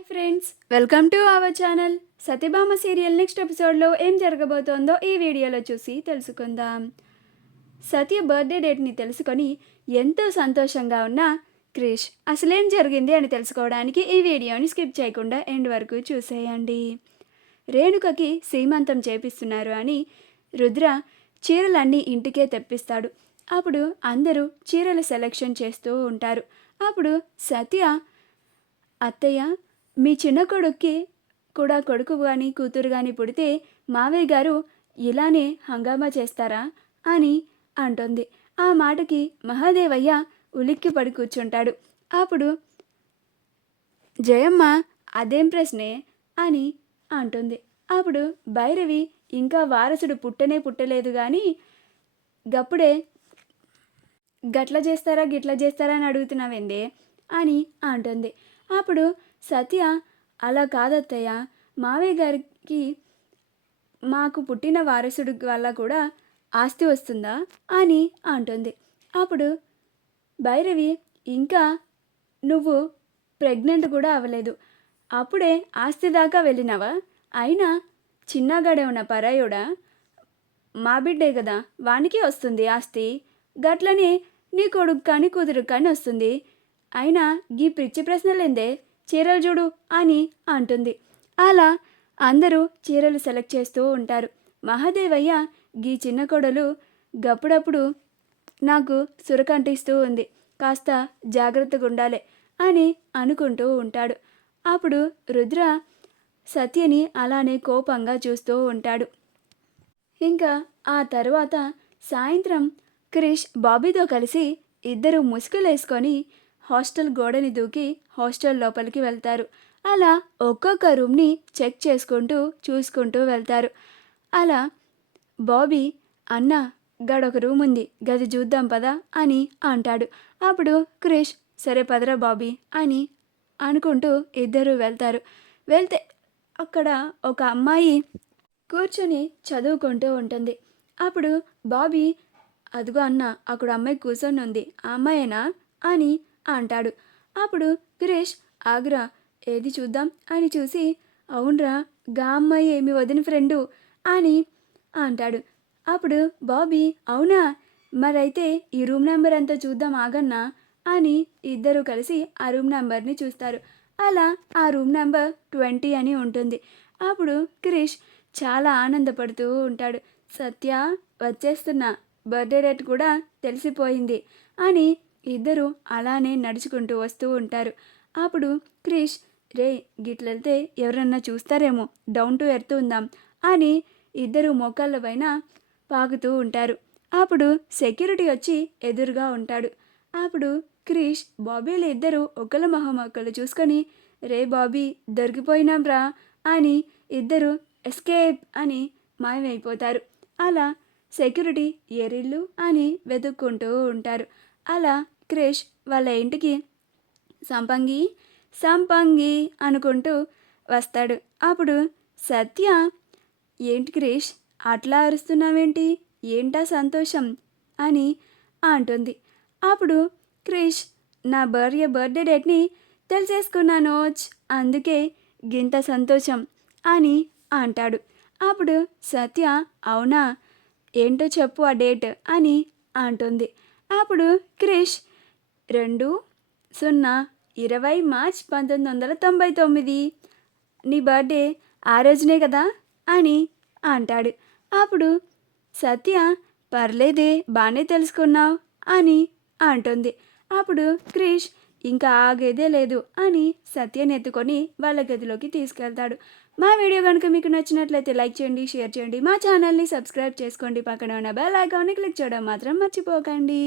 Hi friends, welcome to our channel. Satyabhama serial next ఎపిసోడ్లో ఏం జరగబోతోందో ఈ వీడియోలో చూసి తెలుసుకుందాం. సత్య బర్త్డే డేట్ని తెలుసుకొని ఎంతో సంతోషంగా ఉన్న క్రిష్ అసలేం జరిగింది అని తెలుసుకోవడానికి ఈ వీడియోని స్కిప్ చేయకుండా ఎండ్ వరకు చూసేయండి. రేణుకకి సీమంతం చేపిస్తున్నారు అని రుద్ర చీరలన్నీ ఇంటికే తెప్పిస్తాడు. అప్పుడు అందరూ చీరల సెలెక్షన్ చేస్తూ ఉంటారు. అప్పుడు సత్య, అత్తయ్య, మీ చిన్న కొడుక్కి కూడా కొడుకు కానీ కూతురు కానీ పుడితే మావయ్య గారు ఇలానే హంగామా చేస్తారా అని అంటుంది. ఆ మాటకి మహాదేవయ్య ఉలిక్కి పడి కూర్చుంటాడు. అప్పుడు జయమ్మ అదేం ప్రశ్నే అని అంటుంది. అప్పుడు భైరవి ఇంకా వారసుడు పుట్టనే పుట్టలేదు కానీ గప్పుడే గట్ల చేస్తారా గిట్ల చేస్తారా అని అడుగుతున్నావేందే అని అంటుంది. అప్పుడు సత్య, అలా కాదత్తయ్య, మావయ్య గారికి మాకు పుట్టిన వారసుడి వల్ల కూడా ఆస్తి వస్తుందా అని అంటుంది. అప్పుడు భైరవి, ఇంకా నువ్వు ప్రెగ్నెంట్ కూడా అవ్వలేదు, అప్పుడే ఆస్తి దాకా వెళ్ళినావా? అయినా చిన్నగాడేమన్నా పరాయోడా? మా బిడ్డే కదా, వానికి వస్తుంది ఆస్తి, గట్లని నీ కొడుకు కానీ కూతురు కానీ వస్తుంది. అయినా గీ పిచ్చి ప్రశ్నలేందే, చీరలు చూడు అని అంటుంది. అలా అందరూ చీరలు సెలెక్ట్ చేస్తూ ఉంటారు. మహాదేవయ్య గీ చిన్న కొడలు గప్పుడప్పుడు నాకు సురకంటిస్తూ ఉంది, కాస్త జాగ్రత్తగా ఉండాలి అని అనుకుంటూ ఉంటాడు. అప్పుడు రుద్ర సత్యని అలానే కోపంగా చూస్తూ ఉంటాడు. ఇంకా ఆ తర్వాత సాయంత్రం క్రిష్ బాబీతో కలిసి ఇద్దరు ముసుగులేసుకొని హాస్టల్ గోడని దూకి హాస్టల్ లోపలికి వెళ్తారు. అలా ఒక్కొక్క రూమ్ని చెక్ చేసుకుంటూ చూసుకుంటూ వెళ్తారు. అలా బాబీ, అన్న గడొక రూమ్ ఉంది, గది చూద్దాం పదా అని అంటాడు. అప్పుడు క్రిష్, సరే పదరా బాబీ అని అనుకుంటూ ఇద్దరు వెళ్తారు. వెళ్తే అక్కడ ఒక అమ్మాయి కూర్చొని చదువుకుంటూ ఉంటుంది. అప్పుడు బాబీ, అదిగో అన్న, అక్కడ అమ్మాయి కూర్చొని ఉంది, ఆ అమ్మాయేనా అని అంటాడు. అప్పుడు క్రిష్, ఆగురా, ఏది చూద్దాం అని చూసి, అవునరా, గా అమ్మాయి ఏమి వదిన ఫ్రెండు అని అంటాడు. అప్పుడు బాబీ, అవునా, మరైతే ఈ రూమ్ నెంబర్ అంతా చూద్దాం ఆగన్నా అని ఇద్దరు కలిసి ఆ రూమ్ నెంబర్ని చూస్తారు. అలా ఆ రూమ్ నెంబర్ 20 అని ఉంటుంది. అప్పుడు క్రిష్ చాలా ఆనందపడుతూ ఉంటాడు. సత్య, వచ్చేస్తున్నా, బర్త్డే డేట్ కూడా తెలిసిపోయింది అని ఇద్దరు అలానే నడుచుకుంటూ వస్తూ ఉంటారు. అప్పుడు క్రిష్, రే, గిట్లెళ్తే ఎవరన్నా చూస్తారేమో, డౌన్ టు ఎర్త్ ఉందాం అని ఇద్దరు మోకాళ్ళ పైన పాకుతూ ఉంటారు. అప్పుడు సెక్యూరిటీ వచ్చి ఎదురుగా ఉంటాడు. అప్పుడు క్రిష్, బాబీలు ఇద్దరు ఒకళ్ళ మొహం ఒకళ్ళు చూసుకొని, రే బాబీ, దొరికిపోయినాం రా అని ఇద్దరు ఎస్కేప్ అని మాయమైపోతారు. అలా సెక్యూరిటీ ఎరిల్లు అని వెతుక్కుంటూ ఉంటారు. అలా క్రిష్ వాళ్ళ ఇంటికి సంపంగి సంపంగి అనుకుంటూ వస్తాడు. అప్పుడు సత్య, ఏంటి క్రిష్ అట్లా అరుస్తున్నావేంటి, ఏంటా సంతోషం అని అంటుంది. అప్పుడు క్రిష్, నా భార్య బర్త్డే డేట్ని తెలిసేసుకున్నానోచ్, అందుకే గింత సంతోషం అని అంటాడు. అప్పుడు సత్య, అవునా, ఏంటో చెప్పు ఆ డేట్ అని అంటుంది. అప్పుడు క్రిష్, 20/20 మార్చ్ 1999, నీ బర్త్డే ఆ రోజునే కదా అని అంటాడు. అప్పుడు సత్య, పర్లేదే, బాగానే తెలుసుకున్నావు అని అంటుంది. అప్పుడు క్రిష్, ఇంకా ఆగేదే లేదు అని సత్యని ఎత్తుకొని వాళ్ళ గదిలోకి తీసుకెళ్తాడు. మా వీడియో కనుక మీకు నచ్చినట్లయితే లైక్ చేయండి, షేర్ చేయండి, మా ఛానల్ని సబ్స్క్రైబ్ చేసుకోండి, పక్కన ఉన్న బెల్ ఐకాన్ని క్లిక్ చేయడం మాత్రం మర్చిపోకండి.